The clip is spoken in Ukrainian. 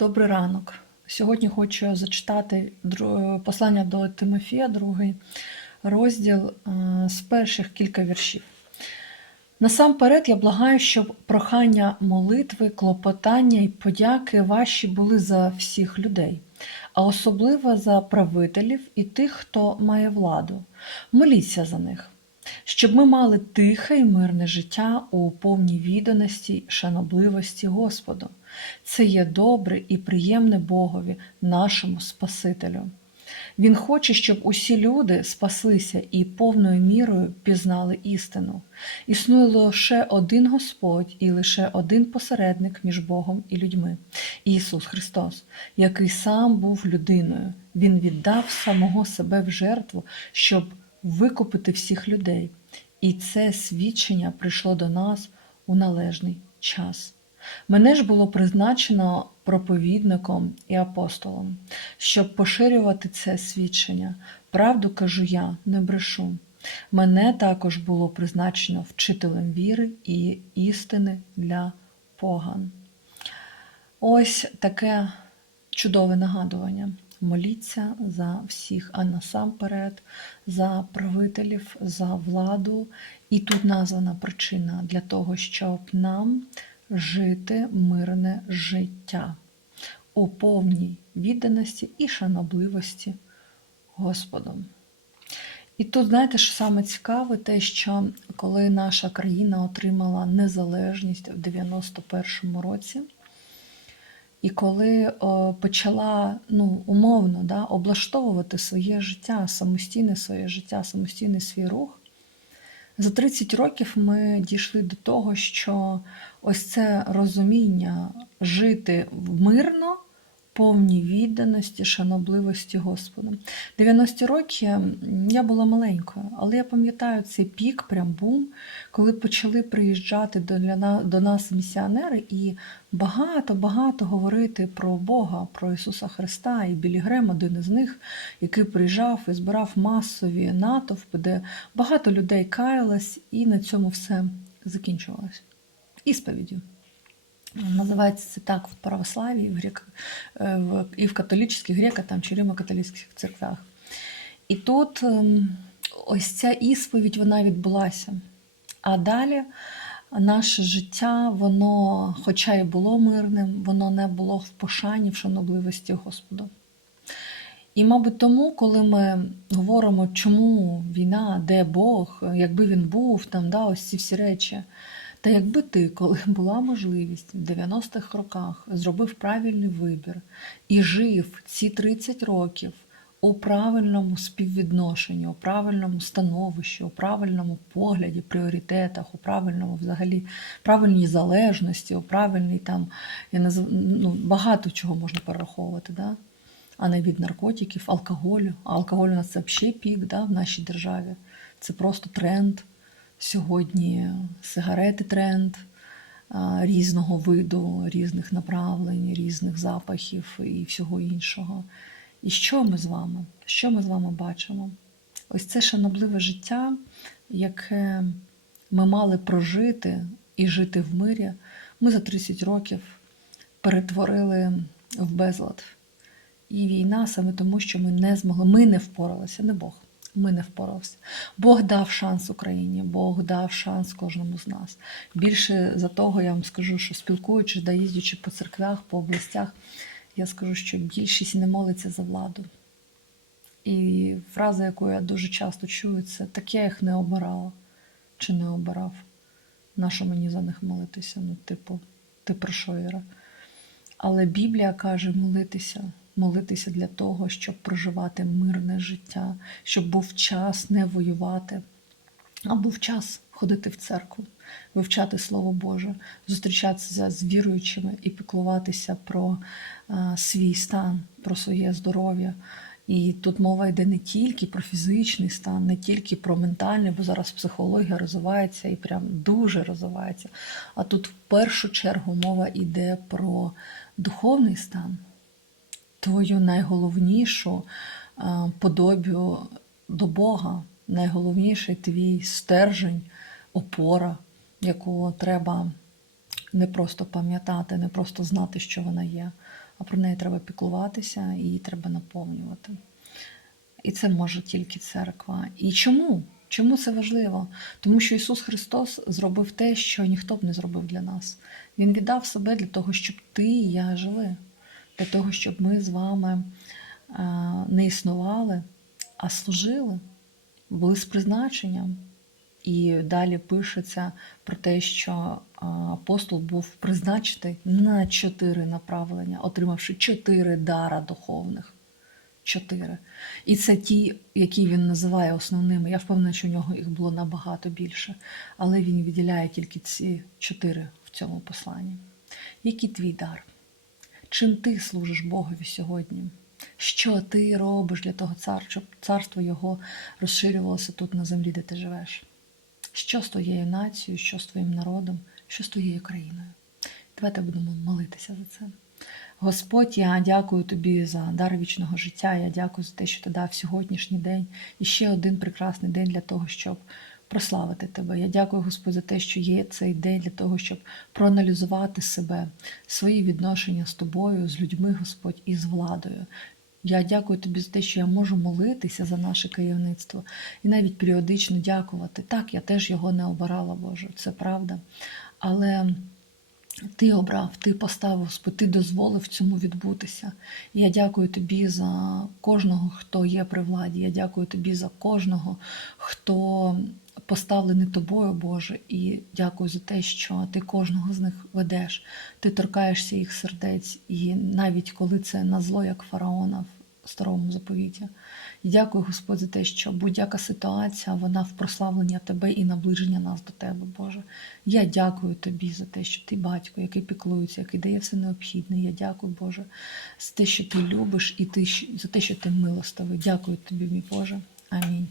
Добрий ранок. Сьогодні хочу зачитати послання до Тимофія, другий розділ е, з перших кілька віршів. Насамперед я благаю, щоб прохання молитви, клопотання і подяки ваші були за всіх людей, а особливо за правителів і тих, хто має владу. Моліться за них, щоб ми мали тихе і мирне життя у повній відданості шанобливості Господу. Це є добре і приємне Богові, нашому Спасителю. Він хоче, щоб усі люди спаслися і повною мірою пізнали істину. Існує лише один Господь і лише один посередник між Богом і людьми Ісус Христос, який сам був людиною. Він віддав самого себе в жертву, щоб викупити всіх людей. І це свідчення прийшло до нас у належний час. Мене ж було призначено проповідником і апостолом, щоб поширювати це свідчення. Правду кажу я, не брешу. Мене також було призначено вчителем віри і істини для поган. Ось таке чудове нагадування. Моліться за всіх, а насамперед за правителів, за владу. І тут названа причина для того, щоб нам жити мирне життя у повній відданості і шанобливості Господом. І тут, знаєте, що саме цікаве, те, що коли наша країна отримала незалежність в 91-му році, і коли почала ну, умовно да, облаштовувати своє життя, самостійне своє життя, самостійний свій рух, за 30 років ми дійшли до того, що ось це розуміння жити мирно, повній відданості, шанобливості Господу. 90-ті роки я була маленькою, але я пам'ятаю цей пік, прям бум, коли почали приїжджати до, нас місіонери і багато-багато говорити про Бога, про Ісуса Христа. І Білі Грем, один із них, який приїжджав і збирав масові натовпи, де багато людей каялось, і на цьому все закінчувалось. Ісповіддю. Називається це так в православі, в грек... в- і в католічних, греко там, чи римо-католицьких церквях. І тут ось ця ісповідь вона відбулася. А далі наше життя, воно, хоча і було мирним, воно не було в пошані, в шанобливості Господу. І, мабуть, тому, коли ми говоримо, чому війна, де Бог, якби він був, там, да, ось ці всі речі. Та якби ти, коли була можливість в 90-х роках, зробив правильний вибір і жив ці 30 років у правильному співвідношенні, у правильному становищі, у правильному погляді, пріоритетах, у правильному взагалі правильній залежності, у правильній там, я назв... ну, багато чого можна перераховувати, да? а не від наркотиків, алкоголю. А алкоголь у нас це взагалі пік да, в нашій державі. Це просто тренд. Сьогодні сигарети тренд різного виду, різних направлень, різних запахів і всього іншого. І що ми з вами? Що ми з вами бачимо? Ось це шанобливе життя, яке ми мали прожити і жити в мирі, ми за 30 років перетворили в безлад. І війна саме тому, що ми не змогли, ми не впоралися, не Бог. Ми не впорався. Бог дав шанс Україні, Бог дав шанс кожному з нас. Більше за того, я вам скажу, що спілкуючись да їздячи по церквях, по областях, я скажу, що більшість не молиться за владу. І фраза, яку я дуже часто чую, це так я їх не обирала чи не обирав. Нащо мені за них молитися? Ну, типу, ти про що, Іра? Але Біблія каже молитися, молитися для того, щоб проживати мирне життя, щоб був час не воювати, а був час ходити в церкву, вивчати Слово Боже, зустрічатися з віруючими і піклуватися про а, свій стан, про своє здоров'я. І тут мова йде не тільки про фізичний стан, не тільки про ментальний, бо зараз психологія розвивається і прям дуже розвивається. А тут в першу чергу мова йде про духовний стан, твою найголовнішу а, подобію до Бога, найголовніший твій стержень, опора, яку треба не просто пам'ятати, не просто знати, що вона є, а про неї треба піклуватися, і її треба наповнювати. І це може тільки церква. І чому? Чому це важливо? Тому що Ісус Христос зробив те, що ніхто б не зробив для нас. Він віддав себе для того, щоб ти і я жили, для того, щоб ми з вами е, не існували, а служили, були з призначенням. І далі пишеться про те, що апостол був призначений на чотири направлення, отримавши чотири дара духовних. Чотири. І це ті, які він називає основними. Я впевнена, що у нього їх було набагато більше. Але він виділяє тільки ці чотири в цьому посланні. Який твій дар? Чим ти служиш Богові сьогодні? Що ти робиш для того цар, щоб царство Його розширювалося тут на землі, де ти живеш? Що з твоєю нацією, що з твоїм народом, що з твоєю країною? Давайте будемо молитися за це. Господь, я дякую тобі за дар вічного життя. Я дякую за те, що ти дав сьогоднішній день і ще один прекрасний день для того, щоб прославити тебе. Я дякую, Господь, за те, що є цей день для того, щоб проаналізувати себе, свої відношення з тобою, з людьми, Господь, і з владою. Я дякую тобі за те, що я можу молитися за наше керівництво і навіть періодично дякувати. Так, я теж його не обирала, Боже, це правда. Але ти обрав, ти поставив, ти дозволив цьому відбутися. І я дякую тобі за кожного, хто є при владі. Я дякую тобі за кожного, хто поставлений тобою, Боже, і дякую за те, що ти кожного з них ведеш. Ти торкаєшся їх сердець, і навіть коли це на зло, як фараона в старому заповіті. І дякую, Господь, за те, що будь-яка ситуація, вона в прославлення тебе і наближення нас до тебе, Боже. Я дякую тобі за те, що ти батько, який піклується, який дає все необхідне. Я дякую, Боже, за те, що ти любиш, і ти за те, що ти милостивий. Дякую тобі, мій Боже. Амінь.